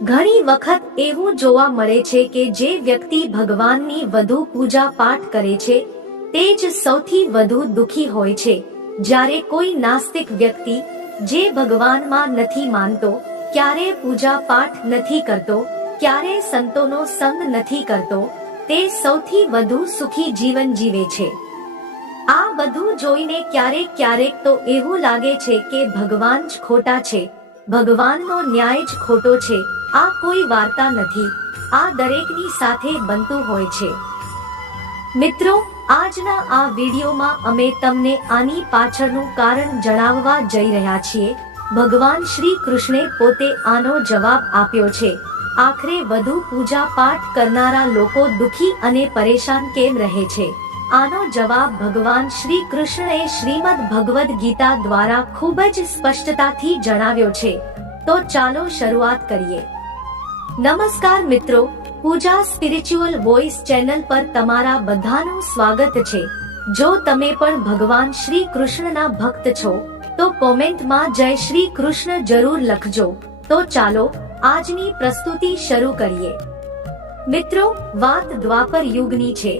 ઘણી વખત એવું જોવા મળે છે કે જે વ્યક્તિ ભગવાનની વધુ પૂજા પાઠ કરે છે તે જ સૌથી વધુ દુખી હોય છે, જ્યારે કોઈ નાસ્તિક વ્યક્તિ જે ભગવાનમાં નથી માનતો, ક્યારે પૂજા પાઠ નથી કરતો, ક્યારે સંતોનો સંગ નથી કરતો, તે સૌથી વધુ સુખી જીવન જીવે છે. આ બધું જોઈને ક્યારેક ક્યારેક તો એવું લાગે છે કે ભગવાન જ ખોટા છે, ભગવાનનો ન્યાય જ ખોટો છે. આ કોઈ વાર્તા નથી, આ દરેકની સાથે બનતું હોય છે. મિત્રો, આજના આ વિડીયોમાં અમે તમને આની પાછળનું કારણ જણાવવા જઈ રહ્યા છીએ. ભગવાન શ્રી કૃષ્ણે પોતે આનો જવાબ આપ્યો છે. આખરે વધુ પૂજા પાઠ કરનારા લોકો દુખી અને પરેશાન કેમ રહે છે? આનો જવાબ ભગવાન શ્રી કૃષ્ણએ શ્રીમદ ભગવદ ગીતા દ્વારા ખૂબ જ સ્પષ્ટતાથી જણાવ્યો છે. તો ચાલો શરૂઆત કરીએ. નમસ્કાર મિત્રો, પૂજા સ્પિરિચ્યુઅલ વોઇસ ચેનલ પર તમારા બધાનું સ્વાગત છે. જો તમે પણ ભગવાન શ્રી કૃષ્ણના ભક્ત છો તો કોમેન્ટમાં જય શ્રી કૃષ્ણ જરૂર લખજો. તો ચાલો આજની પ્રસ્તુતિ શરૂ કરીએ. મિત્રો, વાત દ્વાપર યુગની છે,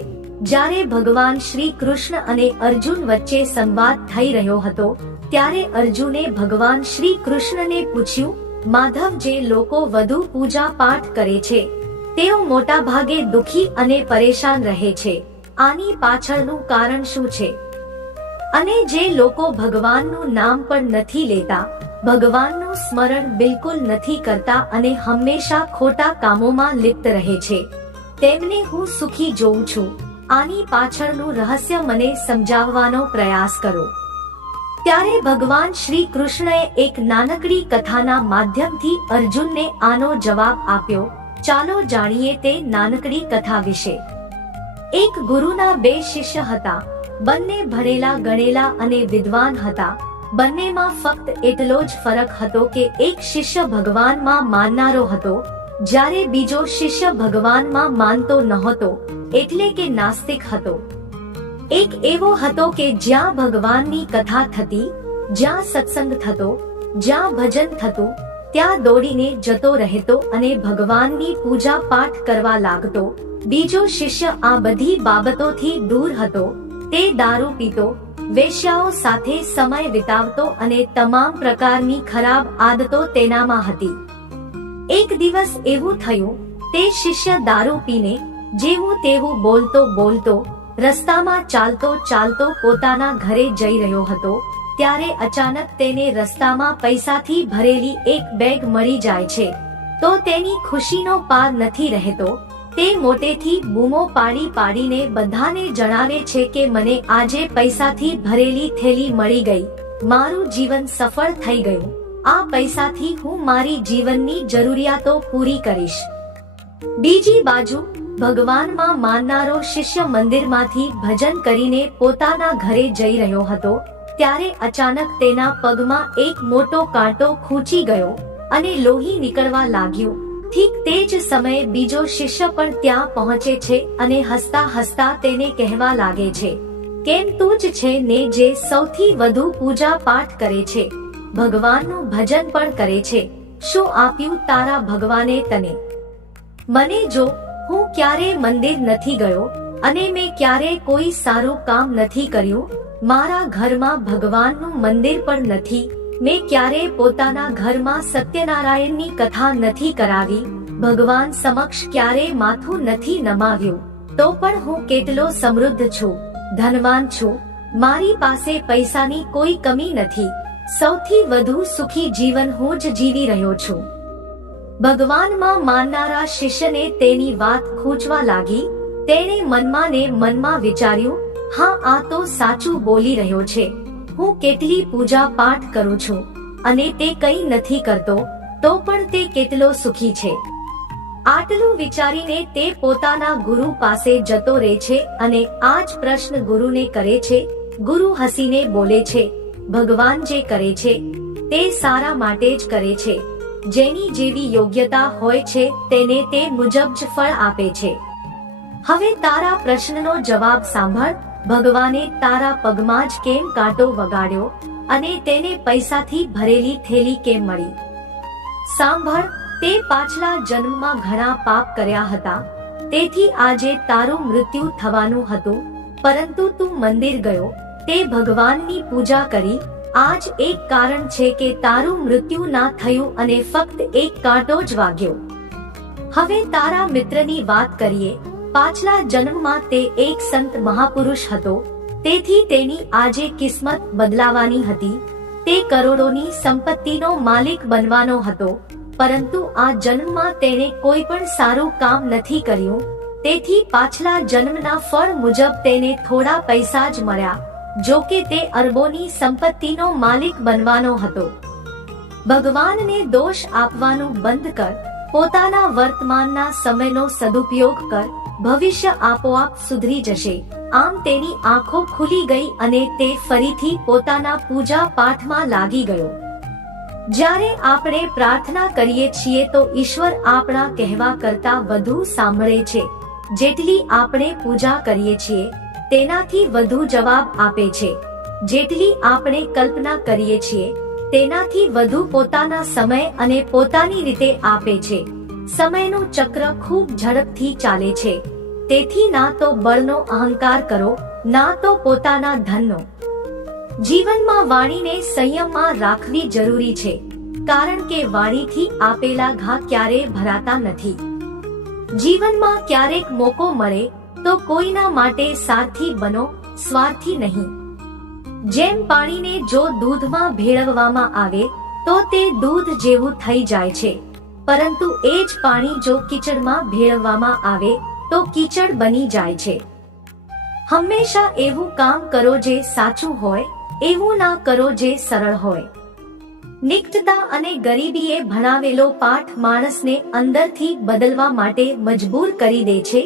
જ્યારે ભગવાન શ્રી કૃષ્ણ અને અર્જુન વચ્ચે સંવાદ થઈ રહ્યો હતો. ત્યારે અર્જુને ભગવાન શ્રી કૃષ્ણને પૂછ્યું, માધવ, જે લોકો વધુ પૂજા પાઠ કરે છે તેઓ મોટા ભાગે દુખી અને પરેશાન રહે છે. આની પાછળનું કારણ શું છે? અને જે લોકો ભગવાનનું નામ પણ નથી લેતા, ભગવાનનું સ્મરણ બિલકુલ નથી કરતા અને હંમેશા ખોટા કામોમાં લિપ્ત રહે છે, તેમને હું સુખી જોઉં છું. આની પાછળનું રહસ્ય મને સમજાવવાનો પ્રયાસ કરો. ત્યારે ભગવાન શ્રી કૃષ્ણએ એક નાનકડી કથાના માધ્યમથી અર્જુનને આનો જવાબ આપ્યો. ચાલો જાણીએ તે નાનકડી કથા વિશે. એક ગુરુના બે શિષ્ય હતા. બંને ભણેલા ગણેલા અને વિદ્વાન હતા. બંનેમાં ફક્ત એટલો જ ફરક હતો કે એક શિષ્ય ભગવાનમાં માનનારો હતો, જ્યારે બીજો શિષ્ય ભગવાનમાં માનતો નહોતો, એટલે કે નાસ્તિક હતો. એક એવો હતો કે જ્યાં ભગવાનની કથા થતી, જ્યાં સત્સંગ થતો, જ્યાં ભજન થતું, ત્યાં દોડીને જતો રહેતો અને ભગવાનની પૂજા પાઠ કરવા લાગતો. બીજો શિષ્ય આ બધી બાબતોથી દૂર હતો. તે દારૂ પીતો, વેશ્યાઓ સાથે સમય વિતાવતો અને તમામ પ્રકારની ખરાબ આદતો તેનામાં હતી. એક દિવસ એવું થયું, તે શિષ્ય દારૂ પીને જેવું તેવું બોલતો રસ્તામાં ચાલતો પોતાના ઘરે જઈ રહ્યો હતો. ત્યારે અચાનક તેને રસ્તામાં પૈસાથી ભરેલી એક બેગ મળી જાય છે. તો તેની ખુશીનો પાર નથી રહેતો. તે મોટેથી બૂમો પાડીને બધાને જણાવે છે કે મને આજે પૈસાથી ભરેલી થેલી મળી ગઈ, મારું જીવન સફળ થઈ ગયું. આ પૈસાથી હું મારી જીવનની જરૂરિયાતો પૂરી કરીશ. બીજી બાજુ ભગવાનમાં માનનારો શિષ્ય મંદિરમાંથી ભજન કરીને પોતાના ઘરે જઈ રહ્યો હતો. ત્યારે અચાનક તેના પગમાં એક મોટો કાંટો ખૂંચી ગયો અને લોહી નીકળવા લાગ્યું. ઠીક તે જ સમયે બીજો શિષ્ય પણ ત્યાં પહોંચે છે અને હસતા હસતા તેને કહેવા લાગે છે, કેમ તું જ છે ને જે સૌથી વધુ પૂજા પાઠ કરે છે, ભગવાનનું ભજન પણ કરે છે. શું આપ્યું તારા ભગવાને તને? મને જો, હું ક્યારે મંદિર નથી ગયો અને મેં ક્યારે કોઈ સારું કામ નથી કર્યું. મારા ઘરમાં ભગવાનનું મંદિર પણ નથી. મેં ક્યારે પોતાના ઘરમાં સત્યનારાયણની કથા નથી કરાવી. ભગવાન સમક્ષ ક્યારે માથું નથી નમાવ્યું. તો પણ હું કેટલો સમૃદ્ધ છું, ધનવાન છું. મારી પાસે પૈસાની કોઈ કમી નથી. સૌથી વધુ સુખી જીવન હું જ જીવી રહ્યો છું. ભગવાનમાં માનનારા શિષ્યને તેની વાત ખૂંચવા લાગી. તેણે મનમાં વિચાર્યું, હા, આ તો સાચું બોલી રહ્યો છે. હું કેટલી પૂજા પાઠ કરું છું અને તે કંઈ નથી કરતો, તો પણ તે કેટલો સુખી છે. આટલું વિચારીને તે પોતાના ગુરુ પાસે જતો રહે છે અને આ જ પ્રશ્ન ગુરુને કરે છે. ગુરુ હસીને બોલે છે, ભગવાન જે કરે છે તે સારા માટે જ કરે છે. જેની જેવી યોગ્યતા હોય છે તેને તે મુજબ જ ફળ આપે છે. હવે તારા પ્રશ્નનો જવાબ સાંભળ. ભગવાને તારા પગમાં જ કેમ કાંટો વગાડ્યો અને તેને પૈસાથી ભરેલી થેલી કેમ મળી? સાંભળ, તે પાછલા જન્મમાં ઘણા પાપ કર્યા હતા, તેથી આજે તારું મૃત્યુ થવાનું હતું, પરંતુ તું મંદિર ગયો, તે ભગવાનની પૂજા કરી, આજ એક કારણ છે કે તારું મૃત્યુ ના થયું અને ફક્ત એક કાંટો જ વાગ્યો. હવે તારા મિત્રની વાત કરીએ. પાછલા જન્મમાં તે એક સંત મહાપુરુષ હતો, તેથી તેની આજે કિસ્મત બદલાવાની હતી. તે કરોડોની સંપત્તિનો માલિક બનવાનો હતો, પરંતુ આ જન્મમાં તેણે કોઈ પણ સારું કામ નથી કર્યું, તેથી પાછલા જન્મના ફળ મુજબ તેને થોડા પૈસા જ મળ્યા, જો કે તે અરબોની સંપત્તિનો માલિક બનવાનો હતો. ભગવાનને દોષ આપવાનું બંધ કર, પોતાના વર્તમાનના સમયનો સદુપયોગ કર, ભવિષ્ય આપોઆપ સુધરી જશે. આમ તેની આંખો ખુલી ગઈ અને તે ફરીથી પોતાના પૂજા પાઠમાં લાગી ગયો. જ્યારે આપણે પ્રાર્થના કરીએ છીએ તો ઈશ્વર આપણા કહેવા કરતા વધુ સાંભળે છે. જેટલી આપણે પૂજા કરીએ છીએ તેનાથી વધુ જવાબ આપે છે. જેટલી આપણે કલ્પના કરીએ છીએ તેનાથી વધુ પોતાના સમય અને પોતાની રીતે આપે છે. સમયનું ચક્ર ખૂબ ઝડપથી ચાલે છે, તેથી ના તો બળનો અહંકાર કરો, ના તો પોતાના ધનનો. જીવનમાં વાણીને સંયમમાં રાખવી જરૂરી છે, કારણ કે વાણીથી આપેલા ઘા ક્યારેય ભરાતા નથી. જીવનમાં ક્યારેક મોકો મળે તો કોઈના માટે સારથી બનો, સ્વાર્થી નહીં. જેમ પાણીને જો દૂધમાં ભેળવવામાં આવે તો તે દૂધ જેવું થઈ જાય છે, પરંતુ એ જ પાણી જો કીચડમાં ભેળવવામાં આવે તો કીચડ બની જાય છે. હંમેશા એવું કામ કરો જે સાચું હોય, એવું ના કરો જે સરળ હોય. નિકટતા અને ગરીબીએ ભણાવેલો પાઠ માણસને અંદરથી બદલવા માટે મજબૂર કરી દે છે.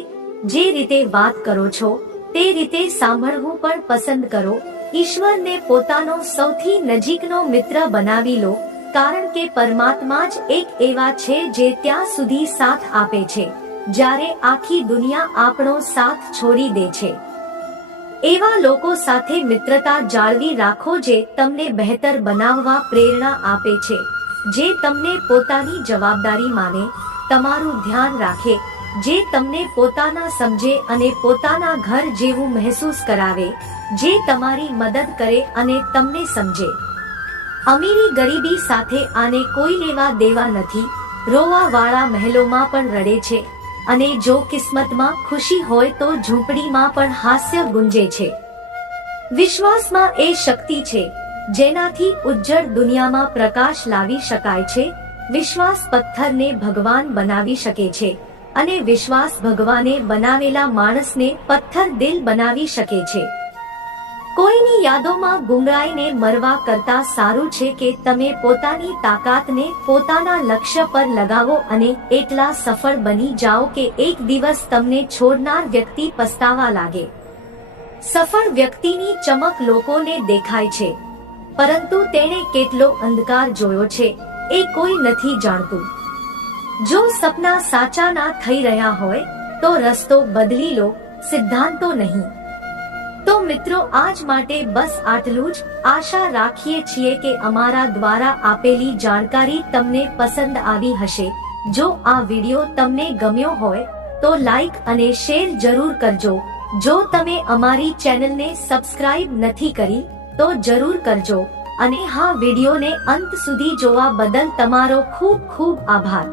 જે રીતે વાત કરો છો તે રીતે સાંભળવું પણ પસંદ કરો. ઈશ્વરને પોતાનો સૌથી નજીકનો મિત્ર બનાવી લો, કારણ કે પરમાત્મા જ એક એવા છે જે ત્યાં સુધી સાથ આપે છે જ્યારે આખી દુનિયા આપણો સાથ છોડી દે છે. એવા લોકો સાથે મિત્રતા જાળવી રાખો જે તમને બહેતર બનાવવા પ્રેરણા આપે છે, જે તમને પોતાની જવાબદારી માને, તમારું ધ્યાન રાખે, જે તમને પોતાના સમજે અને પોતાના ઘર જેવું મહેસૂસ કરાવે, જે તમારી મદદ કરે અને તમને સમજે. અમીરી ગરીબી સાથે આને કોઈ લેવા દેવા નથી. રોવા વાળા મહેલોમાં પણ રડે છે, અને જો કિસ્મતમાં ખુશી હોય તો ઝૂંપડીમાં પણ હાસ્ય ગુંજે છે. વિશ્વાસમાં એ શક્તિ છે જેનાથી ઉજ્જળ દુનિયામાં પ્રકાશ લાવી શકાય છે. વિશ્વાસ પથ્થરને ભગવાન બનાવી શકે છે, અને વિશ્વાસ ભગવાને બનાવેલા માણસને પથ્થર દિલ બનાવી શકે છે. કોઈની યાદોમાં ગુંગળાઈને મરવા કરતા સારું છે કે તમે પોતાની તાકાતને પોતાના લક્ષ્ય પર લગાવો અને એટલા સફળ બની જાઓ કે એક દિવસ તમને છોડનાર વ્યક્તિ પસ્તાવા લાગે. સફળ વ્યક્તિની ચમક લોકોને દેખાય છે, પરંતુ તેણે કેટલો અંધકાર જોયો છે એ કોઈ નથી જાણતું. જો સપના સાચા ના થઈ રહ્યા હોય તો રસ્તો બદલી લો, સિદ્ધાંતો નહીં. તો મિત્રો, આજ માટે બસ આટલું જ. આશા રાખીએ છીએ કે અમારા દ્વારા આપેલી જાણકારી તમને પસંદ આવી હશે. જો આ વિડિયો તમને ગમ્યો હોય તો લાઈક અને શેર જરૂર કરજો. જો તમે અમારી ચેનલને સબસ્ક્રાઇબ નથી કરી તો જરૂર કરજો. અને હા, વિડિયોને અંત સુધી જોવા બદલ તમારો ખૂબ ખૂબ આભાર.